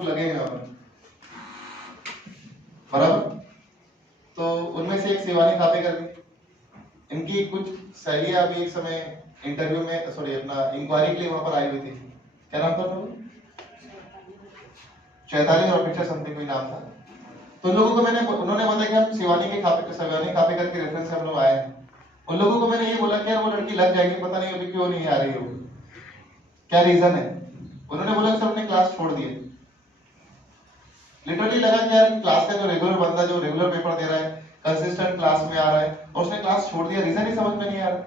लोग लगे हैं यहाँ पर, बराबर। तो उनमें से एक शिवानी खापे कर दी। इनकी कुछ सहेलियां अभी एक समय इंटरव्यू में, सॉरी अपना इंक्वायरी के लिए वहां पर आई हुई थी। क्या नाम था उनका? चैताली और अपेक्षा समथिंग कोई नाम था। तो उन लोगों को उन्होंने बताया कि हम शिवानी खापे करके रेफरेंस से हम लोग आए हैं। उन लोगों को मैंने ये बोला कि यार वो लड़की लग जाएगी, पता नहीं अभी क्यों नहीं आ रही हो, क्या रीजन है? उन्होंने बोला कि सर अपने क्लास छोड़ दिए। लिटरली लगा कि यार क्लास का जो रेगुलर बंदा जो रेगुलर पेपर दे रहा है, कंसिस्टेंट क्लास में आ रहा है, और उसने क्लास छोड़ दिया, रीजन ही समझ में नहीं आ रहा।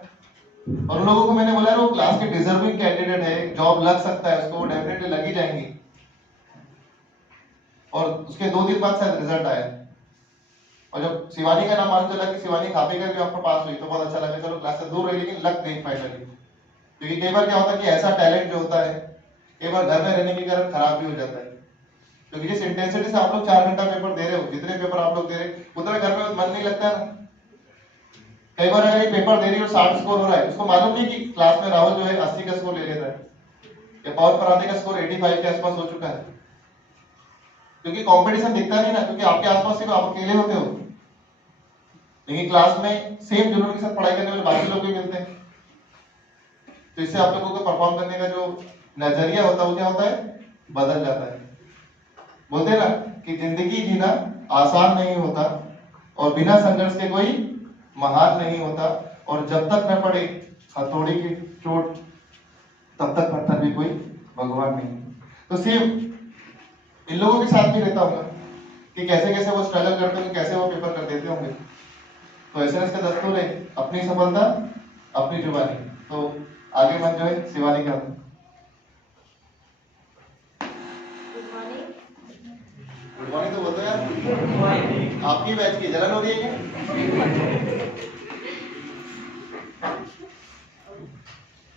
और उन लोगों को मैंने बोला वो क्लास के डिजर्विंग कैंडिडेट है, जॉब लग सकता है उसको, वो डेफिनेटली लग ही जाएंगी। और उसके 2 दिन बाद शायद रिजल्ट आया, और जब शिवानी का नाम मालूम चला कि शिवानी खापे करके आपका पास हुई, तो बहुत अच्छा लगा। चलो क्लास से दूर रही लेकिन लग गई फाइनली। क्योंकि कई बार क्या होता है कि ऐसा टैलेंट जो होता है कई बार घर में रहने के कारण खराब भी हो जाता है। क्योंकि जिस इंटेंसिटी से आप लोग 4 घंटा पेपर दे रहे हो, जितने पेपर आप लोग दे रहे हैं उतना घर में मन नहीं लगता ना। कई बार अगर एक पेपर दे रही हो 60 स्कोर हो रहा है, उसको मालूम नहीं कि क्लास में राहुल जो है 80 का स्कोर ले लेता है, या पवन परांदे का स्कोर 85 के आसपास हो चुका है। क्योंकि कंपटीशन दिखता नहीं ना, क्योंकि आपके आसपास सिर्फ आप अकेले होते हो, लेकिन क्लास में सेम जुनून के साथ पढ़ाई करने वाले बाकी लोग भी मिलते हैं। तो इससे आप लोगों को परफॉर्म करने का जो नजरिया होता है वो क्या होता है, बदल जाता है। बोलते हैं ना कि जिंदगी जीना आसान नहीं होता, और बिना संघर्ष के कोई महान नहीं होता, और जब तक न पड़े हथौड़ी की चोट तब तक पत्थर भी कोई भगवान नहीं। तो सेम इन लोगों के साथ भी रहता होगा कि कैसे कैसे वो स्ट्रगल करते होंगे, कैसे वो पेपर कर देते होंगे। तो एसएनएस का दस्तूर है अपनी सफलता अपनी जुबानी। तो आगे मन जो है शिवानी का। गुड मॉर्निंग तो बोलते हैं यार, आपकी बैच की जलन हो रही है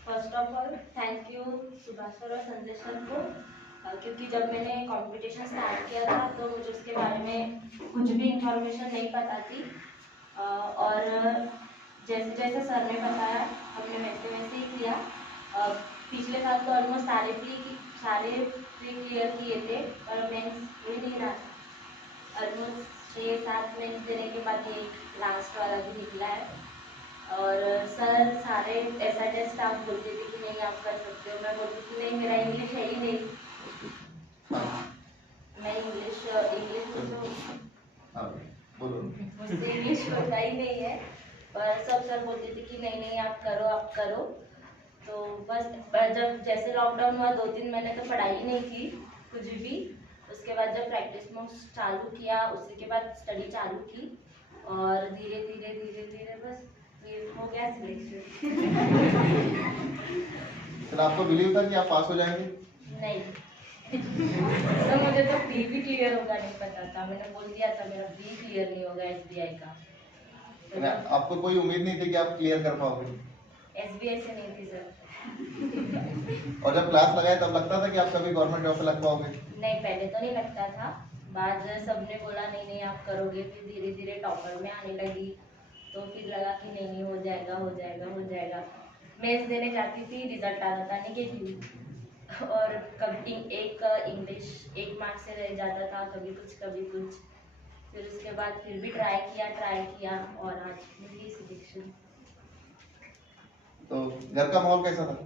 first of all thank you Subhash sir और संजय सर को, क्योंकि जब मैंने कंपटीशन स्टार्ट किया था तो मुझे उसके बारे में कुछ भी इंफॉर्मेशन नहीं पता थी, और जैसे जैसे सर ने बताया हमने वैसे वैसे ही किया। पिछले साल तो ऑलमोस्ट सारे प्री क्लियर किए थे, और मेंस हो ही नहीं रहा। ऑलमोस्ट 6-7 मेंस देने के बाद ये लास्ट वाला भी निकला है। और सर सारे ऐसा टेस्ट आप बोलते थे कि नहीं आप कर सकते हो, मैं बोलती थी नहीं मेरा इंग्लिश है ही नहीं, मैं इंग्लिश मुझसे इंग्लिश होता ही नहीं है। पर सब सर बोलते थे कि नहीं नहीं आप करो। तो बस जब जैसे लॉकडाउन हुआ 2-3 महीने तो पढ़ाई ही नहीं की कुछ भी। उसके बाद जब प्रैक्टिस मोड्स चालू किया, उसी के बाद स्टडी चालू की, और धीरे धीरे बस ये हो गया सिलेक्शन। सर आपको बिलीव था कि आप पास हो जाएंगे? नहीं तो मुझे तो प्री भी क्लियर होगा नहीं पता था, मैंने बोल दिया था मेरा प्री क्लियर नहीं होगा एसबीआई का। तो आपको कोई उम्मीद नहीं थी कि आप क्लियर कर पाओगे? एसबीआई से नहीं थी सर। और जब क्लास लगाए तब लगता था कि आप कभी गवर्नमेंट जॉब पे लग पाओगे? नहीं पहले तो नहीं लगता था, बाद सबने बोला नहीं नहीं आप करोगे, फिर धीरे धीरे टॉपर में आने लगी, तो फिर लगा कि नहीं हो जाएगा। मेंस देने जाती थी, रिजल्ट आ जाता नेगेटिव, और कभी एक इंग्लिश 1 मार्क्स से रह जाता था, कभी कुछ। फिर उसके बाद फिर भी ट्राई किया और आज मिली सिलेक्शन। तो घर का माहौल कैसा था?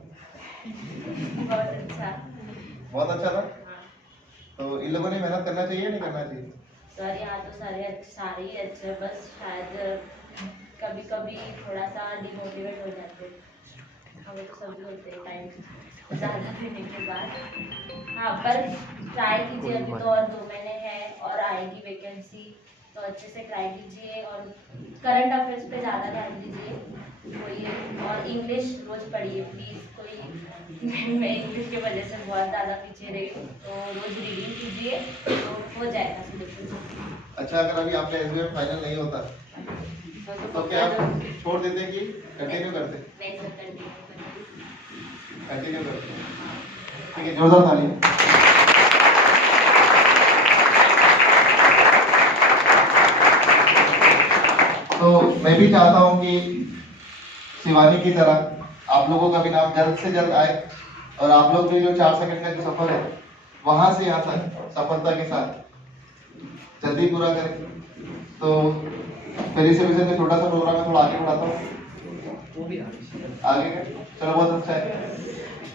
बहुत अच्छा था। हाँ। तो इन लोगों ने मेहनत करना चाहिए नहीं करना चाहिए? सर यहाँ तो सारे ही अच्छे, बस शायद कभी थोड़ा सा डिमोटिवेट हो जाते हैं, हमें तो सभी होते हैं टाइम ज़्यादा देने के बाद। हाँ पर ट्राई कीजिए, अभी तो और 2 महीने हैं और आएगी वैकेंसी, तो अच्छे से ट्राई कीजिए, और करंट अफेयर्स पे ज़्यादा ध्यान दीजिए, और इंग्लिश रोज़ पढ़िए प्लीज़। मैं इंग्लिश की वजह से बहुत ज़्यादा पीछे रही हूँ, तो रोज़ रीडिंग कीजिए तो हो जाएगा सिलेक्शन। अच्छा, अगर अभी आपका एसबीआई फाइनल नहीं होता तो क्या आप छोड़ देते कि कंटिन्यू करते? नहीं सर, कंटिन्यू करते। ठीक है, जोरदार ताली। तो मैं भी चाहता हूं कि शिवानी की तरह आप लोगों का भी नाम जल्द से जल्द आए, और आप लोग भी जो 4 सेकंड का जो सफर है वहां से यहाँ तक सफलता के साथ जल्दी पूरा करें। तो फेलिसिटेशन का छोटा सा प्रोग्राम है, थोड़ा आगे बढ़ाता हूँ। आगे का चलो, बहुत अच्छा है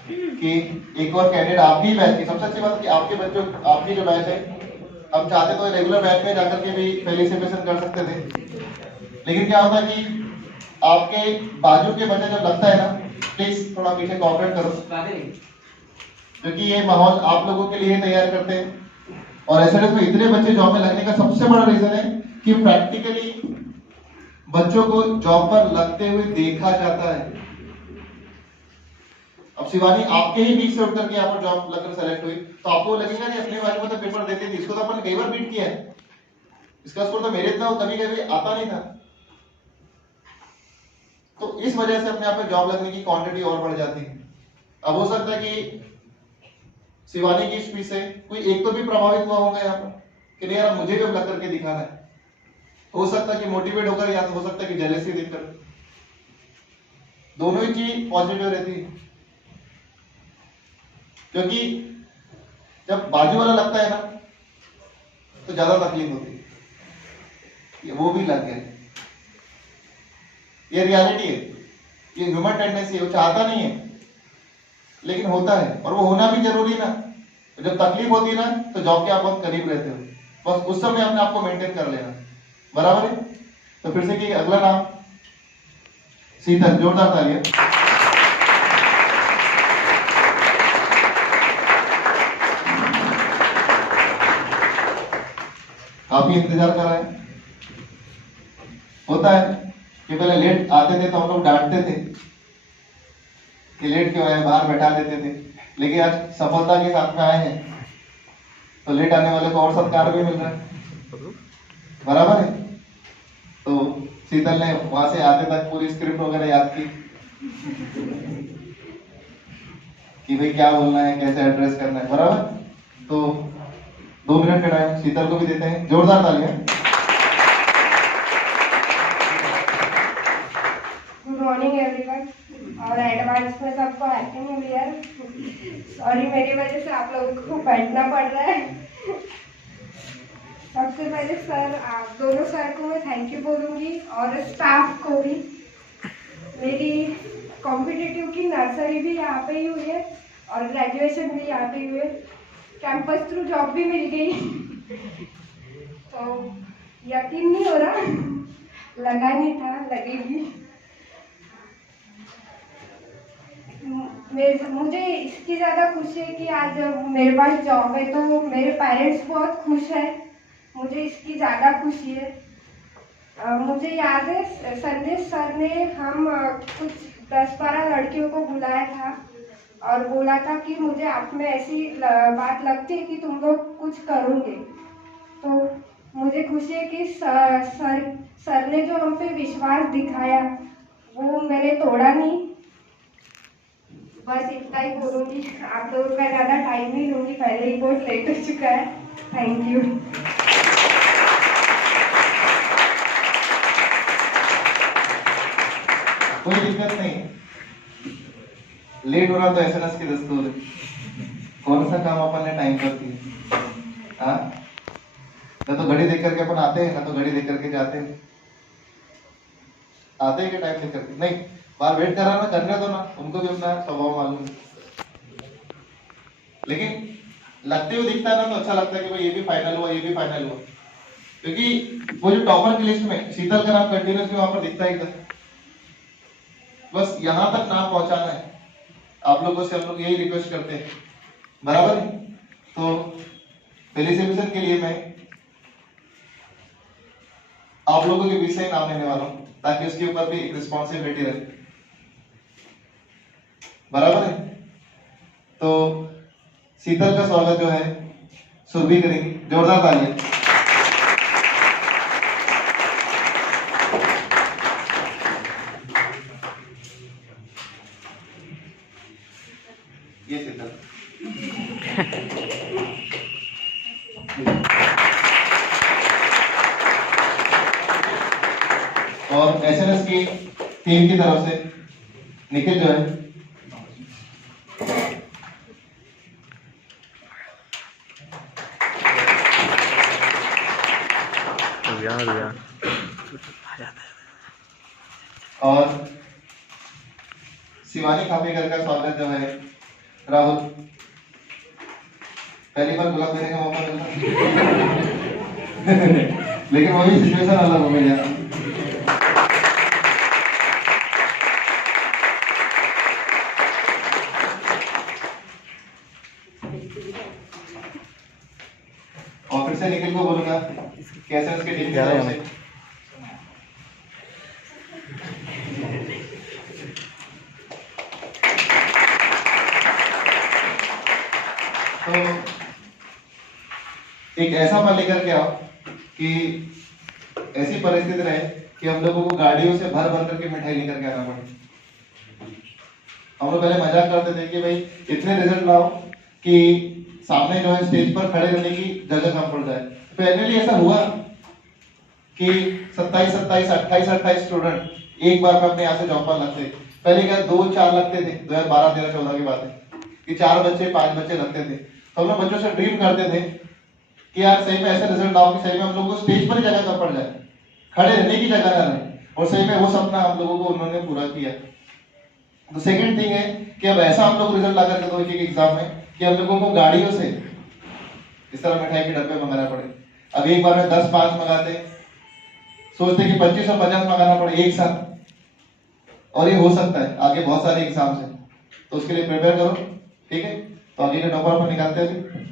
कि एक और कैंडिडेट आपकी बैच की, सबसे अच्छी बात है कि आपके बच्चों, आपकी जो बैच है, हम चाहते तो रेगुलर बैच में जाकर के भी फेलिसिटेशन कर सकते थे, लेकिन क्या होता है कि आपके बाजू के बच्चे जब लगता है ना, प्लीज थोड़ा पीछे कोऑपरेट करो, क्योंकि ये माहौल आप लोगों के लिए तैयार करते हैं। और एसएनएस में इतने बच्चे जॉब में लगने का सबसे बड़ा रीजन है कि प्रैक्टिकली बच्चों को जॉब पर लगते हुए देखा जाता है। अब शिवानी आपके ही बीच से उठ करके यहाँ पर जॉब लगकर सेलेक्ट हुई, तो आपको लगेगा नहीं अपने बाजू में तो पेपर देते थे, इसको तो अपन कई बार बीट किया है, इसका स्कोर तो मेरे इतना कभी कभी आता नहीं था। तो इस वजह से अपने आप में जॉब लगने की क्वांटिटी और बढ़ जाती है। अब हो सकता है कि शिवानी की स्पीच से कोई एक तो भी प्रभावित हुआ होगा यहाँ पर कि नहीं यार मुझे भी अब लग करके दिखाना है। हो सकता है कि मोटिवेट होकर, या तो हो सकता है कि जेलसी देखकर, दोनों ही चीज पॉजिटिव रहती है। क्योंकि जब बाजू वाला लगता है ना तो ज्यादा तकलीफ होती है, वो भी लग गया, ये रियलिटी है, ये ह्यूमन टेंडेंसी है, वो चाहता नहीं है लेकिन होता है, और वो होना भी जरूरी ना। जब तकलीफ होती है ना तो जॉब के आप बहुत करीब रहते हो, बस उस समय अपने आप को मेंटेन कर लेना, बराबर है। तो फिर से कि अगला नाम शीतल, जोरदार तालियां। काफी इंतजार कर रहे हैं। होता है कि पहले लेट आते थे तो हम लोग डांटते थे कि लेट क्यों आए, बाहर बैठा देते थे, लेकिन आज सफलता के साथ में आए हैं तो लेट आने वाले को और सत्कार भी मिल रहा है, बराबर है। तो शीतल ने वहां से आते तक पूरी स्क्रिप्ट वगैरह याद की कि भाई क्या बोलना है, कैसे एड्रेस करना है, बराबर। तो 2 मिनट का टाइम शीतल को भी देते हैं, जोरदार तालियां। गुड मॉर्निंग एवरीवन, और एडवांस में सबको हैप्पी न्यू ईयर। सॉरी मेरी वजह से आप लोगों को बैठना पड़ रहा है। सबसे पहले सर, आप दोनों सर को मैं थैंक यू बोलूँगी, और स्टाफ को भी। मेरी कॉम्पिटिटिव की नर्सरी भी यहाँ पे ही हुई है और ग्रेजुएशन भी यहाँ पे ही हुई है, कैंपस थ्रू जॉब भी मिल गई। तो यकीन नहीं हो रहा, लगा नहीं था लगेगी। मुझे इसकी ज़्यादा खुशी है कि आज मेरे पास जॉब है, तो मेरे पेरेंट्स बहुत खुश हैं, मुझे इसकी ज़्यादा खुशी है। मुझे याद है संदेश सर ने हम कुछ 10-12 लड़कियों को बुलाया था और बोला था कि मुझे आप में ऐसी बात लगती है कि तुम लोग कुछ करोगे। तो मुझे खुशी है कि सर ने जो हम पे विश्वास दिखाया वो मैंने तोड़ा नहीं। बस इतना ही बोलूँगी, आप लोगों का ज़्यादा टाइम नहीं लूँगी, पहले ही बहुत लेट हो चुका है। Thank you. कोई दिक्कत नहीं, लेट होना तो एसएनएस की दस्तूर है, कौन सा काम अपन ने टाइम पर किया। हाँ, ना तो घड़ी देख करके अपन आते हैं, ना तो घड़ी देख करके जाते हैं। आते हैं कि टाइम देख करके नहीं, बाहर वेट कर रहा ना, करने दो ना, उनको भी अपना स्वभाव मालूम है। लेकिन लगते हुए दिखता है ना तो अच्छा लगता है कि भाई ये भी फाइनल हुआ, ये भी फाइनल हुआ, क्योंकि वो जो टॉपर की लिस्ट में शीतल का नाम कंटिन्यूसली वहां पर दिखता ही था। बस यहाँ तक नाम पहुंचाना है, आप लोगों से हम लोग यही रिक्वेस्ट करते हैं, बराबर। तो फेलिसिटेशन के लिए मैं आप लोगों के बीच से नाम लेने वाला हूं, ताकि उसके ऊपर भी एक रिस्पॉन्सिबिलिटी रहे, बराबर है। तो शीतल का स्वागत जो है सुरभि करेंगी, जोरदार तालियां। ये शीतल और एसएनएस की टीम की तरफ से निखिल जो है और शिवानी खापेकर का स्वागत जो है राहुल, पहली बार गुलाब देने का मौका मिला लेकिन वही सिचुएशन अलग हो गया। और फिर से निखिल को बोलूंगा कैसे उसके टीम की तरफ से तो एक ऐसा पल लेकर के आओ कि ऐसी परिस्थिति रहे कि हम लोगों को गाड़ियों से भर भर करके मिठाई लेकर के आना पड़े। हम लोग पहले मजाक करते थे कि भाई इतने रिजल्ट लाओ कि सामने जो है स्टेज पर खड़े रहने की जगह कम पड़ जाए। फाइनली ऐसा हुआ कि 27 स्टूडेंट एक बार में अपने यहाँ से जॉब पर लगते। पहले क्या 2-4 लगते थे, 2012, 13, 14 की बात है कि 4 बच्चे 5 बच्चे लगते थे। तो हम लोग बच्चों से ड्रीम करते थे कि यार सही में ऐसे रिजल्ट लाओ कि सही में हम लोगों को स्टेज पर ही जगह कम पड़ जाए, खड़े रहने की जगह ना रहे। और सही में वो सपना हम लोगों को उन्होंने पूरा किया। तो सेकंड थिंग है कि अब ऐसा हम लोग रिजल्ट ला करके दो एक एग्जाम में कि हम लोगों को गाड़ियों से इस तरह मिठाई के डब्बे मंगाना पड़े। अब एक बार में 10-5 मंगाते, सोचते कि 25 और 50 मंगाना पड़े एक साथ, और ये हो सकता है आगे बहुत सारे एग्जाम्स हैं, तो उसके लिए प्रिपेयर करो। ठीक है, तो आगे का टॉपर अपन निकालते हैं।